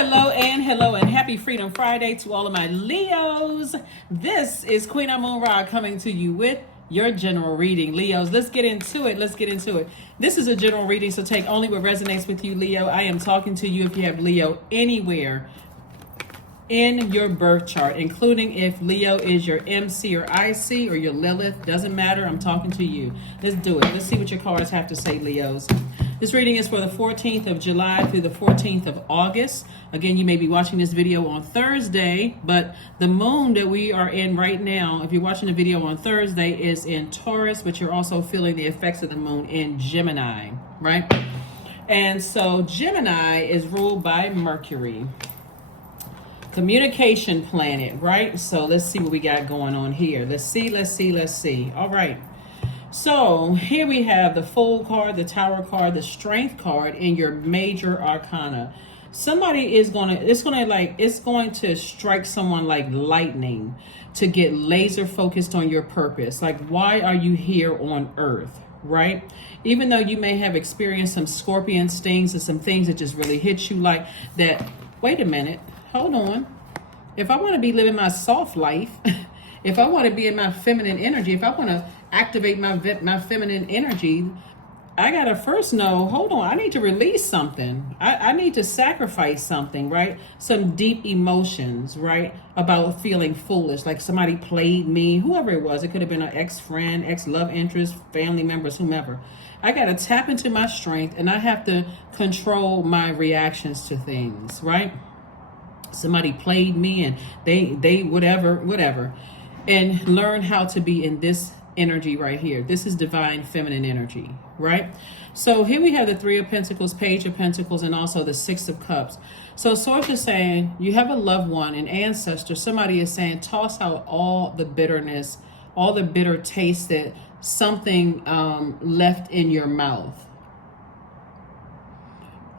Hello and happy Freedom Friday to all of my Leos. This is Queen Amun Ra coming to you with your general reading. Leos, let's get into it. This is a general reading, so take only what resonates with you, Leo. I am talking to you if you have Leo anywhere in your birth chart, including if Leo is your MC or IC or your Lilith. Doesn't matter. I'm talking to you. Let's do it. Let's see what your cards have to say, Leos. This reading is for the 14th of July through the 14th of August. Again, you may be watching this video on Thursday, but the moon that we are in right now, if you're watching the video on Thursday, is in Taurus, but you're also feeling the effects of the moon in Gemini, right? And so Gemini is ruled by Mercury, communication planet, right? So let's see what we got going on here. Let's see. All right. So here we have the Fool card, the Tower card, the Strength card in your major arcana. Somebody is it's going to strike someone like lightning to get laser focused on your purpose. Like, why are you here on earth, right? Even though you may have experienced some scorpion stings and some things that just really hit you like that. Wait a minute, hold on. If I want to be living my soft life, if I want to be in my feminine energy, if I want to activate my feminine energy, I gotta first know, hold on, I need to release something. I need to sacrifice something, right? Some deep emotions, right? About feeling foolish, like somebody played me, whoever it was. It could have been an ex-friend, ex-love interest, family members, whomever. I gotta tap into my strength, and I have to control my reactions to things, right? Somebody played me and they whatever. And learn how to be in this energy right here. This is divine feminine energy, right? So here we have the Three of Pentacles, Page of Pentacles, and also the Six of Cups. So Source is saying you have a loved one, an ancestor. Somebody is saying toss out all the bitterness, all the bitter taste that something left in your mouth.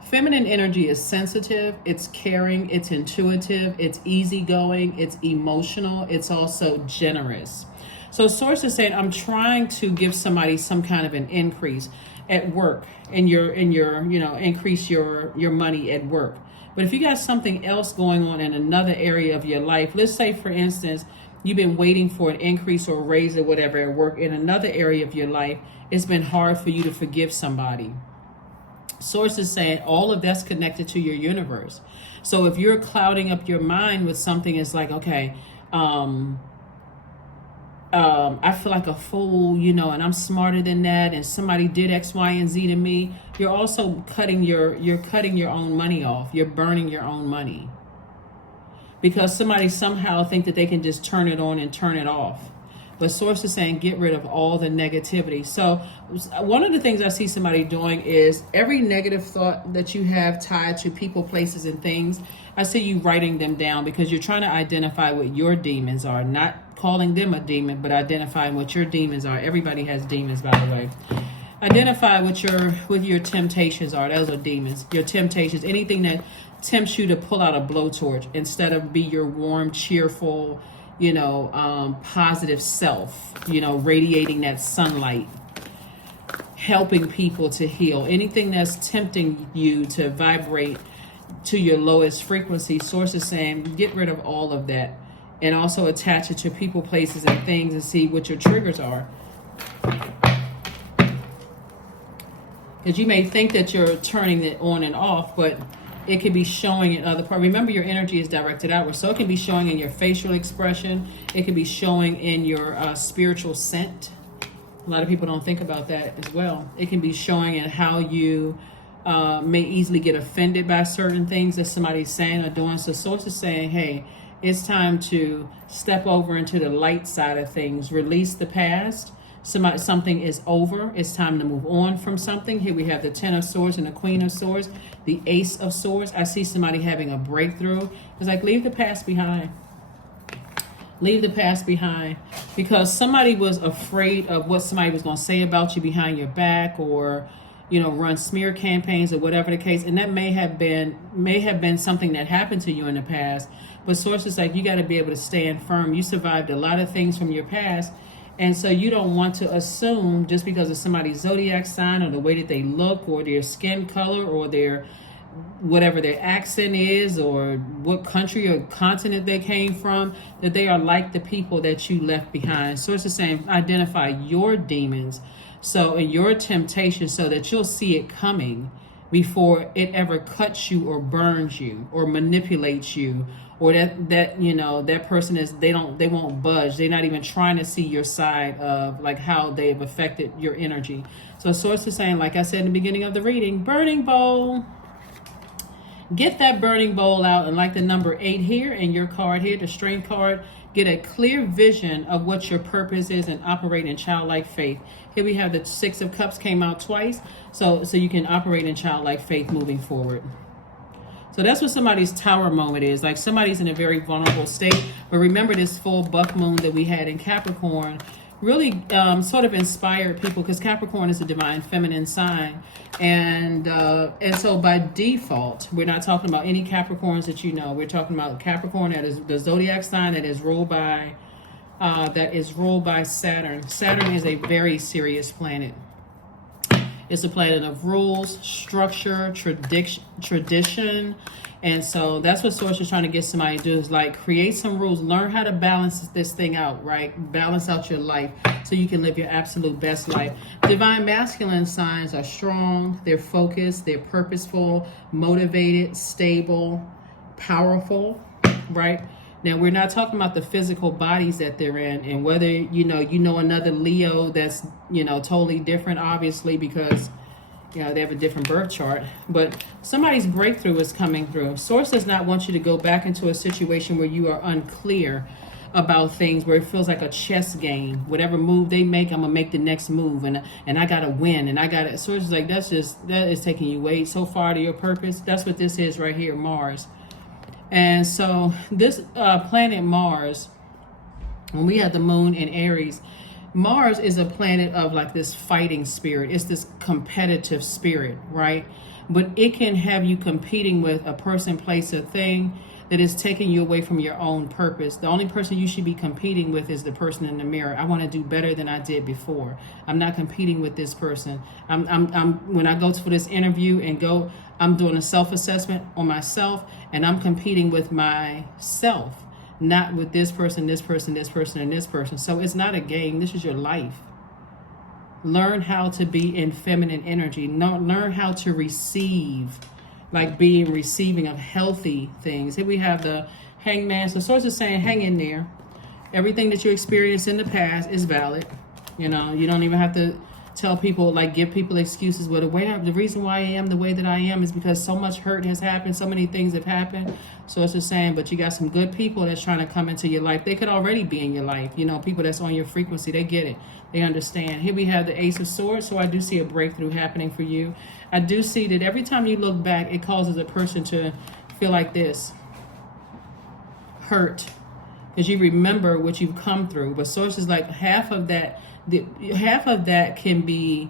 Feminine energy is sensitive, it's caring, it's intuitive, it's easygoing, it's emotional, it's also generous. So Source is saying, I'm trying to give somebody some kind of an increase at work, increase your money at work. But if you got something else going on in another area of your life, let's say, for instance, you've been waiting for an increase or raise or whatever at work in another area of your life, it's been hard for you to forgive somebody. Source is saying all of that's connected to your universe. So if you're clouding up your mind with something, it's like, okay, I feel like a fool, and I'm smarter than that, and somebody did X, Y, and Z to me. You're also cutting your own money off. You're burning your own money. Because somebody somehow think that they can just turn it on and turn it off. But Source is saying get rid of all the negativity. So one of the things I see somebody doing is every negative thought that you have tied to people, places, and things, I see you writing them down because you're trying to identify what your demons are. Not calling them a demon, but identifying what your demons are. Everybody has demons, by the way. Identify what your temptations are. Those are demons. Your temptations, anything that tempts you to pull out a blowtorch instead of be your warm, cheerful, positive self, radiating that sunlight, helping people to heal. Anything that's tempting you to vibrate to your lowest frequency, Source is saying get rid of all of that and also attach it to people, places, and things and see what your triggers are. Because you may think that you're turning it on and off, but it could be showing in other parts. Remember, your energy is directed outward, so it can be showing in your facial expression. It can be showing in your spiritual scent. A lot of people don't think about that as well. It can be showing in how you may easily get offended by certain things that somebody's saying or doing. So Source is saying, hey, it's time to step over into the light side of things. Release the past. Something is over. It's time to move on from something. Here we have the Ten of Swords and the Queen of Swords, the Ace of Swords. I see somebody having a breakthrough. It's like, leave the past behind. Leave the past behind, because somebody was afraid of what somebody was going to say about you behind your back, or run smear campaigns or whatever the case. And that may have been something that happened to you in the past. But Source is like, you got to be able to stand firm. You survived a lot of things from your past. And so you don't want to assume just because of somebody's zodiac sign or the way that they look or their skin color or their whatever their accent is or what country or continent they came from, that they are like the people that you left behind. So it's the same. Identify your demons, so in your temptation, so that you'll see it coming before it ever cuts you or burns you or manipulates you, or that you know that person is, they won't budge. They're not even trying to see your side of like how they've affected your energy. So source is saying, like I said in the beginning of the reading, burning bowl. Get that burning bowl out, and like the number 8 here in your card here, the strength card, get a clear vision of what your purpose is and operate in childlike faith. Here we have the 6 of Cups came out twice, so you can operate in childlike faith moving forward. So that's what somebody's tower moment is. Like somebody's in a very vulnerable state. But remember, this full buck moon that we had in Capricorn really sort of inspired people, because Capricorn is a divine feminine sign. And so by default, we're not talking about any Capricorns that you know. We're talking about Capricorn, that is the zodiac sign that is ruled by Saturn. Saturn is a very serious planet. It's a planet of rules, structure, tradition. And so that's what Source is trying to get somebody to do, is like create some rules, learn how to balance this thing out, right? Balance out your life so you can live your absolute best life. Divine masculine signs are strong, they're focused, they're purposeful, motivated, stable, powerful, right? Now, we're not talking about the physical bodies that they're in, and whether, you know another Leo that's, totally different, obviously, because, they have a different birth chart. But somebody's breakthrough is coming through. Source does not want you to go back into a situation where you are unclear about things, where it feels like a chess game. Whatever move they make, I'm going to make the next move, and I got to win, and I got to... Source is like, that is taking you way so far to your purpose. That's what this is right here, Mars. And so this planet Mars, when we have the moon in Aries, Mars is a planet of like this fighting spirit. It's this competitive spirit, right? But it can have you competing with a person, place, or thing that is taking you away from your own purpose. The only person you should be competing with is the person in the mirror. I want to do better than I did before. I'm not competing with this person. I'm when I go for this interview and I'm doing a self-assessment on myself, and I'm competing with myself, not with this person, this person, this person, and this person. So it's not a game. This is your life. Learn how to be in feminine energy. Learn how to receive, like being receiving of healthy things. Here we have the Hangman. So Source is saying, hang in there. Everything that you experienced in the past is valid. You don't even have to tell people, like, give people excuses. Well, the reason why I am the way that I am is because so much hurt has happened, so many things have happened. So it's just saying, but you got some good people that's trying to come into your life. They could already be in your life. People that's on your frequency, they get it. They understand. Here we have the Ace of Swords. So I do see a breakthrough happening for you. I do see that every time you look back, it causes a person to feel like this. Hurt. Because you remember what you've come through. But Source is like, half of that can be,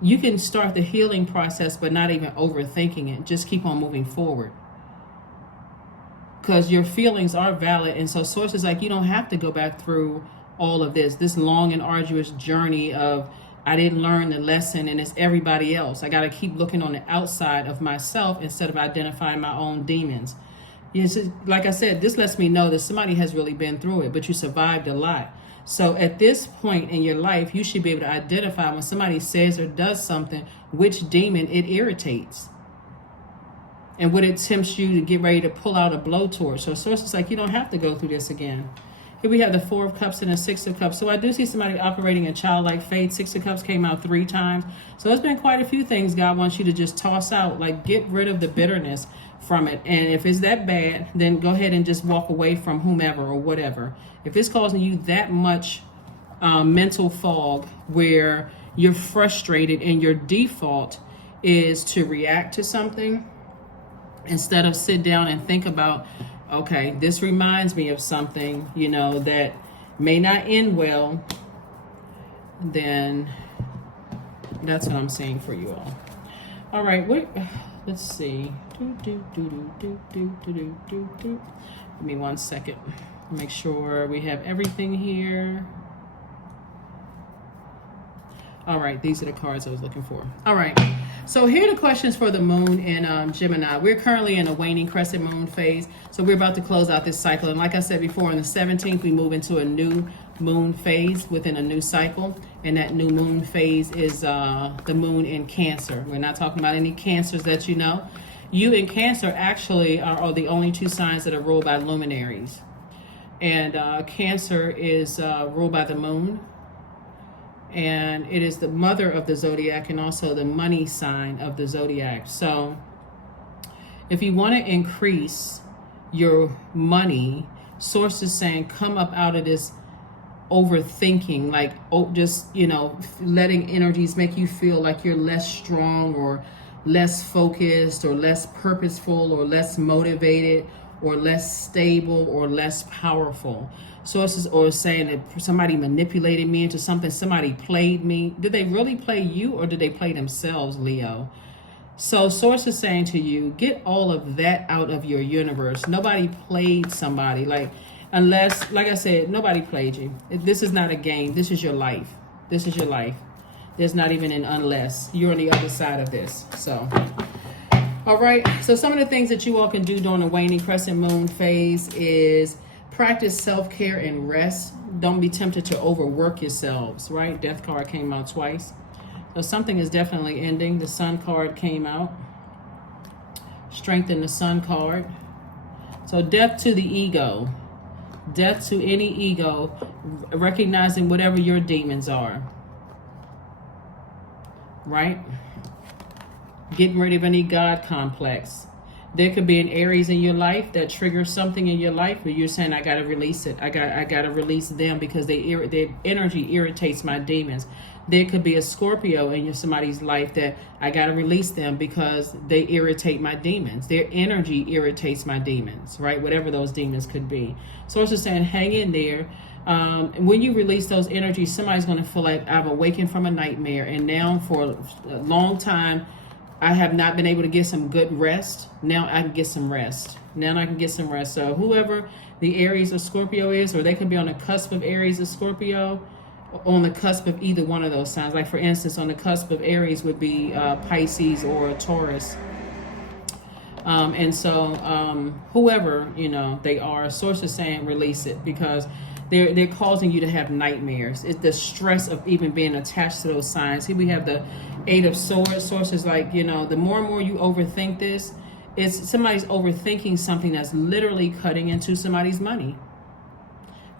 you can start the healing process, but not even overthinking it. Just keep on moving forward, because your feelings are valid. And so Source is like, you don't have to go back through all of this long and arduous journey of, I didn't learn the lesson and it's everybody else. I got to keep looking on the outside of myself instead of identifying my own demons. Yes, like I said, this lets me know that somebody has really been through it, but you survived a lot. So at this point in your life, you should be able to identify when somebody says or does something, which demon it irritates, and what it tempts you to get ready to pull out a blowtorch. So Source is like, you don't have to go through this again. Here we have the 4 of Cups and the 6 of Cups. So I do see somebody operating in childlike faith. 6 of Cups came out 3 times. So there's been quite a few things God wants you to just toss out, like get rid of the bitterness from it. And if it's that bad, then go ahead and just walk away from whomever or whatever. If it's causing you that much mental fog where you're frustrated and your default is to react to something instead of sit down and think about, okay, this reminds me of something, that may not end well, then that's what I'm saying for you all. All right, let's see. Give me 1 second. Make sure we have everything here. All right, these are the cards I was looking for. All right. So here are the questions for the moon in Gemini. We're currently in a waning crescent moon phase. So we're about to close out this cycle. And like I said before, on the 17th, we move into a new moon phase within a new cycle. And that new moon phase is the moon in Cancer. We're not talking about any cancers that you know. You and Cancer actually are the only two signs that are ruled by luminaries. And Cancer is ruled by the moon. And it is the mother of the zodiac and also the money sign of the zodiac. So if you want to increase your money, sources saying come up out of this overthinking, like just, letting energies make you feel like you're less strong or less focused or less purposeful or less motivated or less stable or less powerful. Sources are saying that somebody manipulated me into something, somebody played me. Did they really play you or did they play themselves, Leo? So sources saying to you, get all of that out of your universe. Nobody played somebody, unless, like I said, nobody played you. This is not a game. This is your life. This is your life. There's not even an unless. You're on the other side of this. So, all right. So some of the things that you all can do during the waning crescent moon phase is practice self-care and rest. Don't be tempted to overwork yourselves, right? Death card came out twice. So something is definitely ending. The Sun card came out. Strengthen the Sun card. So death to the ego. Death to any ego. Recognizing whatever your demons are. Right? Getting rid of any God complex. There could be an Aries in your life that triggers something in your life where you're saying, I got to release it. I got to release them because their energy irritates my demons. There could be a Scorpio in somebody's life that I got to release them because they irritate my demons. Their energy irritates my demons, right? Whatever those demons could be. So it's just saying, hang in there. When you release those energies, somebody's going to feel like I've awakened from a nightmare. And now for a long time, I have not been able to get some good rest. Now I can get some rest. So whoever the Aries or Scorpio is, or they can be on the cusp of Aries or Scorpio, on the cusp of either one of those signs. Like for instance, on the cusp of Aries would be Pisces or Taurus. Whoever, they are, sources saying release it because they're causing you to have nightmares. It's the stress of even being attached to those signs. Here we have the Eight of Swords. Sources like, the more and more you overthink this, it's somebody's overthinking something that's literally cutting into somebody's money,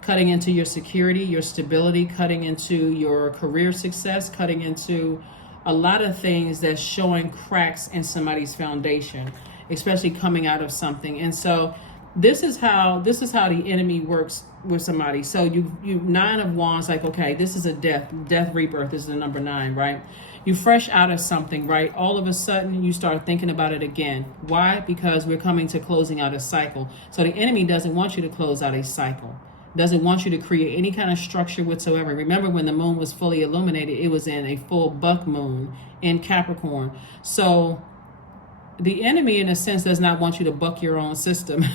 cutting into your security, your stability, cutting into your career success, cutting into a lot of things that's showing cracks in somebody's foundation, especially coming out of something. And so this is how the enemy works with somebody. So you Nine of Wands, like, okay, this is a death rebirth. This is the number 9, right? You fresh out of something, right? All of a sudden you start thinking about it again. Why? Because we're coming to closing out a cycle. So the enemy doesn't want you to close out a cycle. Doesn't want you to create any kind of structure whatsoever. Remember when the moon was fully illuminated, it was in a full buck moon in Capricorn. So the enemy, in a sense, does not want you to buck your own system.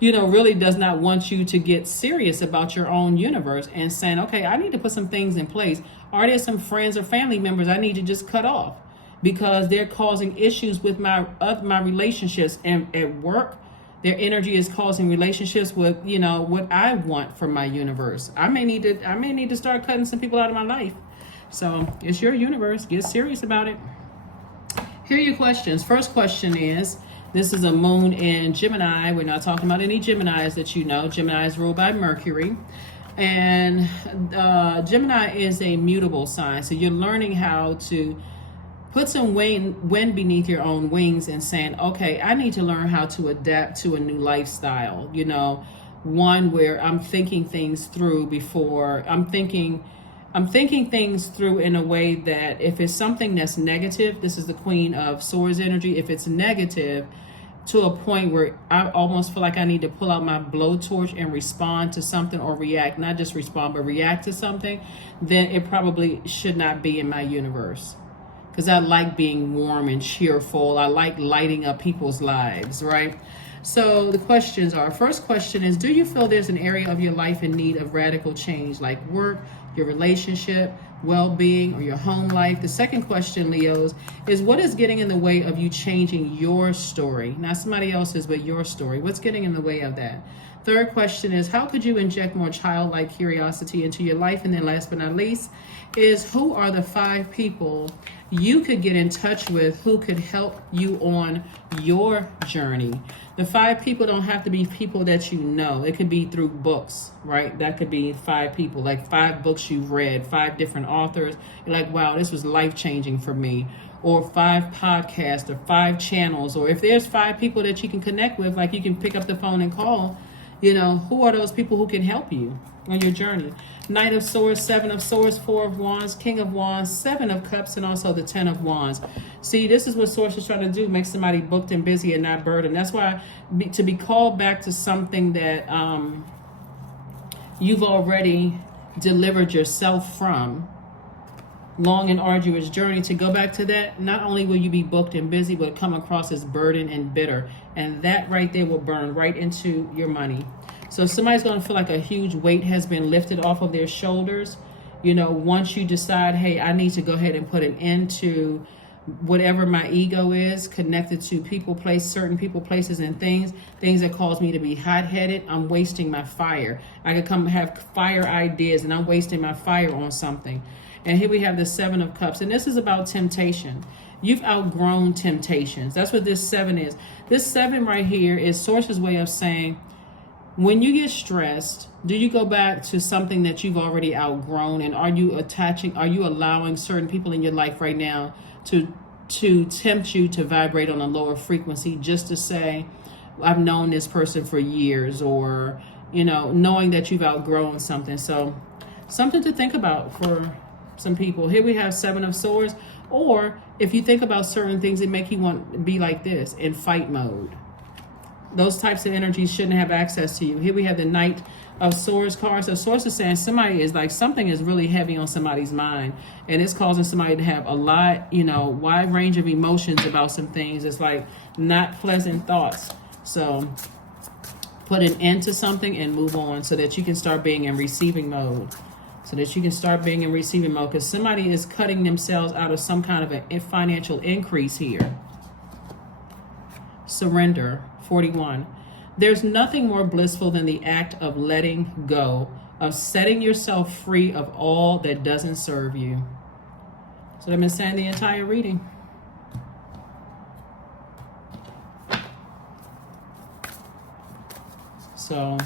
Really does not want you to get serious about your own universe and saying, okay, I need to put some things in place. Are there some friends or family members I need to just cut off because they're causing issues with my relationships, and at work, their energy is causing relationships with, what I want from my universe. I may need to start cutting some people out of my life. So it's your universe. Get serious about it. Here are your questions. First question is, this is a moon in Gemini. We're not talking about any Geminis that you know. Gemini is ruled by Mercury. And Gemini is a mutable sign. So you're learning how to put some wind beneath your own wings and saying, okay, I need to learn how to adapt to a new lifestyle. One where I'm thinking things through before I'm thinking things through in a way that if it's something that's negative, this is the Queen of Swords energy. If it's negative to a point where I almost feel like I need to pull out my blowtorch and respond to something or react, not just respond, but react to something, then it probably should not be in my universe. Because I like being warm and cheerful. I like lighting up people's lives, right? So the questions are, first question is, do you feel there's an area of your life in need of radical change, like work, your relationship, well-being, or your home life. The second question, Leos, is what is getting in the way of you changing your story? Not somebody else's, but your story. What's getting in the way of that? Third question is, how could you inject more childlike curiosity into your life? And then last but not least is, who are the 5 people you could get in touch with who could help you on your journey? The 5 people don't have to be people that you know. It could be through books, right? That could be 5 people, like 5 books you've read, 5 different authors. You're like, wow, this was life-changing for me. Or 5 podcasts or 5 channels. Or if there's 5 people that you can connect with, like you can pick up the phone and call, you know, who are those people who can help you on your journey? Knight of Swords, 7 of Swords, 4 of Wands, King of Wands, 7 of Cups, and also the 10 of Wands. See, this is what Source is trying to do, make somebody booked and busy and not burdened. That's why to be called back to something that you've already delivered yourself from, long and arduous journey, to go back to that, not only will you be booked and busy, but come across as burdened and bitter. And that right there will burn right into your money. So somebody's going to feel like a huge weight has been lifted off of their shoulders. You know, once you decide, hey, I need to go ahead and put an end to whatever my ego is connected to people, place, certain people, places, and things that cause me to be hot-headed. I'm wasting my fire. I could come have fire ideas and I'm wasting my fire on something. And here we have the 7 of Cups. And this is about temptation. You've outgrown temptations. That's what this 7 is. This 7 right here is Source's way of saying, when you get stressed, do you go back to something that you've already outgrown? And are you allowing certain people in your life right now to tempt you to vibrate on a lower frequency, just to say, I've known this person for years, or, you know, knowing that you've outgrown something. So something to think about for some people. Here we have 7 of Swords. Or if you think about certain things that make you want to be like this, in fight mode. Those types of energies shouldn't have access to you. Here we have the Knight of Swords card. So Source is saying somebody is like, something is really heavy on somebody's mind, and it's causing somebody to have a lot, you know, wide range of emotions about some things. It's like not pleasant thoughts. So put an end to something and move on so that you can start being in receiving mode. Because somebody is cutting themselves out of some kind of a financial increase here. Surrender, 41. There's nothing more blissful than the act of letting go, of setting yourself free of all that doesn't serve you. So I've been saying the entire reading. So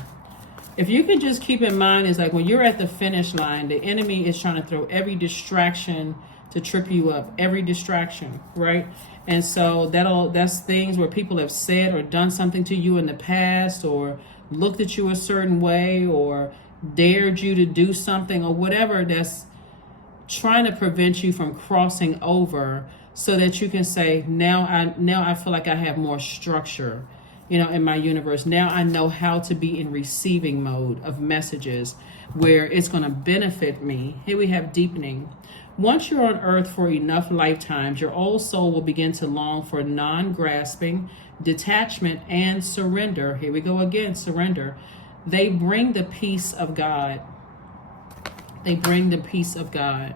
if you can just keep in mind, is like when you're at the finish line, the enemy is trying to throw every distraction to trip you up, every distraction, right? And so that's things where people have said or done something to you in the past, or looked at you a certain way, or dared you to do something, or whatever, that's trying to prevent you from crossing over, so that you can say, now I feel like I have more structure, you know, in my universe. Now I know how to be in receiving mode of messages where it's going to benefit me. Here we have deepening. Once you're on earth for enough lifetimes, your old soul will begin to long for non-grasping, detachment, and surrender. Here we go again, surrender. They bring the peace of God. They bring the peace of God.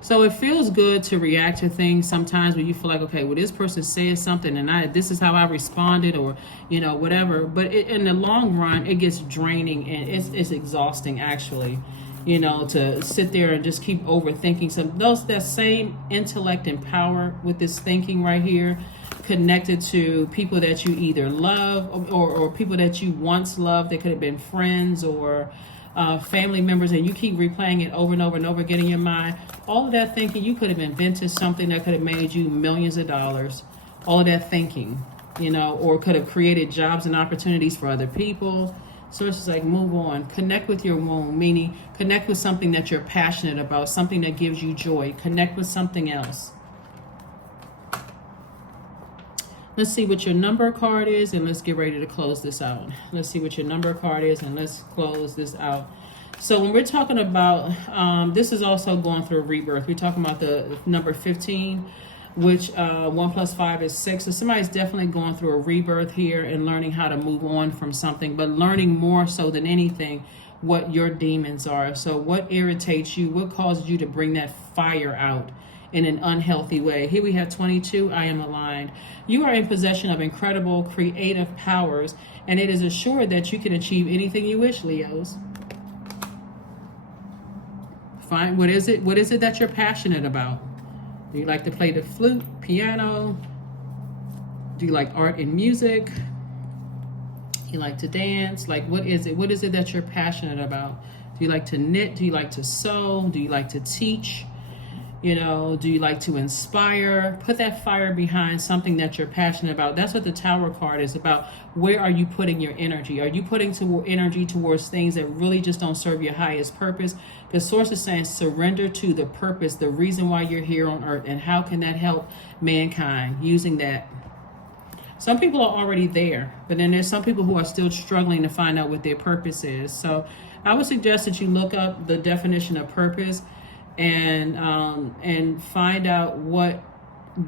So it feels good to react to things sometimes when you feel like, okay, well, this person said something and this is how I responded, or, you know, whatever. But in the long run, it gets draining and it's exhausting, actually, you know, to sit there and just keep overthinking that same intellect and power with this thinking right here, connected to people that you either love or people that you once loved. They could have been friends or family members, and you keep replaying it over and over and over again in your mind. All of that thinking, you could have invented something that could have made you millions of dollars. All of that thinking, you know, or could have created jobs and opportunities for other people. So it's just like, move on. Connect with your womb, meaning connect with something that you're passionate about, something that gives you joy. Connect with something else. Let's see what your number card is, and let's get ready to close this out. Let's see what your number card is, and let's close this out. So when we're talking about, this is also going through a rebirth. We're talking about the number 15, which 1 + 5 is 6. So somebody's definitely going through a rebirth here and learning how to move on from something, but learning more so than anything what your demons are. So what irritates you? What causes you to bring that fire out in an unhealthy way? Here we have 22, I am aligned. You are in possession of incredible creative powers, and it is assured that you can achieve anything you wish, Leos. Fine. What is it? What is it that you're passionate about? Do you like to play the flute, piano? Do you like art and music? You like to dance? Like, what is it? What is it that you're passionate about? Do you like to knit? Do you like to sew? Do you like to teach? You know, do you like to inspire? Put that fire behind something that you're passionate about. That's what the Tower card is about. Where are you putting your energy? Are you putting energy towards things that really just don't serve your highest purpose? Because Source is saying surrender to the purpose, the reason why you're here on earth, and how can that help mankind using that. Some people are already there, but then there's some people who are still struggling to find out what their purpose is. So I would suggest that you look up the definition of purpose and find out what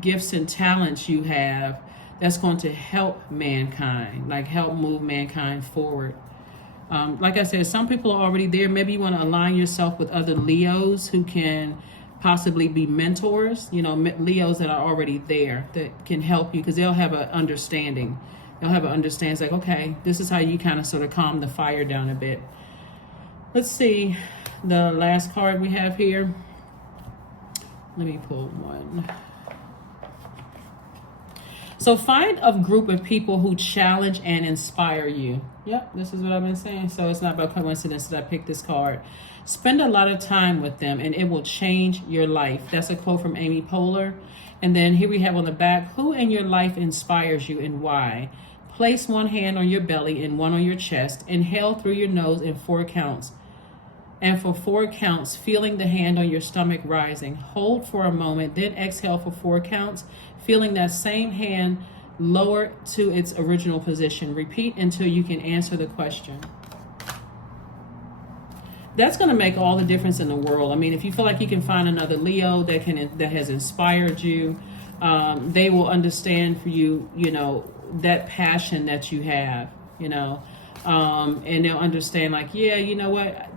gifts and talents you have that's going to help mankind, like help move mankind forward. Like I said, some people are already there. Maybe you want to align yourself with other Leos who can possibly be mentors, you know, Leos that are already there that can help you, because they'll have an understanding. They'll have an understanding. It's like, okay, this is how you kind of sort of calm the fire down a bit. Let's see the last card we have here. Let me pull one. So find a group of people who challenge and inspire you. Yep, this is what I've been saying. So it's not by coincidence that I picked this card. Spend a lot of time with them and it will change your life. That's a quote from Amy Poehler. And then here we have on the back, who in your life inspires you and why? Place one hand on your belly and one on your chest. Inhale through your nose in 4 counts. And for 4 counts, feeling the hand on your stomach rising. Hold for a moment, then exhale for 4 counts, feeling that same hand lower to its original position. Repeat until you can answer the question. That's going to make all the difference in the world. I mean, if you feel like you can find another Leo that has inspired you, they will understand for you, you know, that passion that you have, you know, and they'll understand like, yeah, you know what,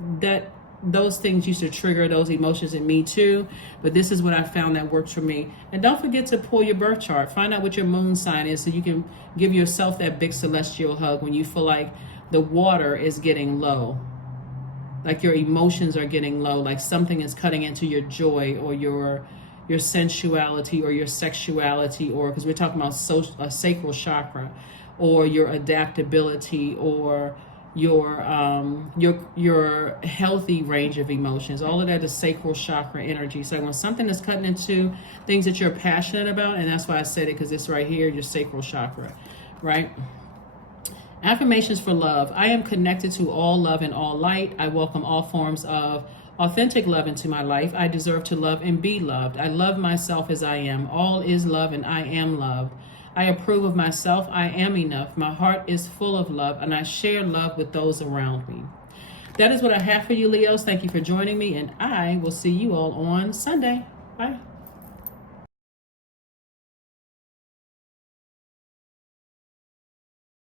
those things used to trigger those emotions in me too, but this is what I found that works for me. And don't forget to pull your birth chart. Find out what your moon sign is so you can give yourself that big celestial hug when you feel like the water is getting low, like your emotions are getting low, like something is cutting into your joy or your sensuality or your sexuality, or because we're talking about a sacral chakra, or your adaptability, or your healthy range of emotions. All of that is sacral chakra energy. So when something is cutting into things that you're passionate about, and that's why I said it, because it's right here, your sacral chakra, right? Affirmations for love. I am connected to all love and all light. I welcome all forms of authentic love into my life. I deserve to love and be loved. I love myself as I am. All is love and I am love. I approve of myself. I am enough. My heart is full of love and I share love with those around me. That is what I have for you, Leos. Thank you for joining me, and I will see you all on Sunday. Bye.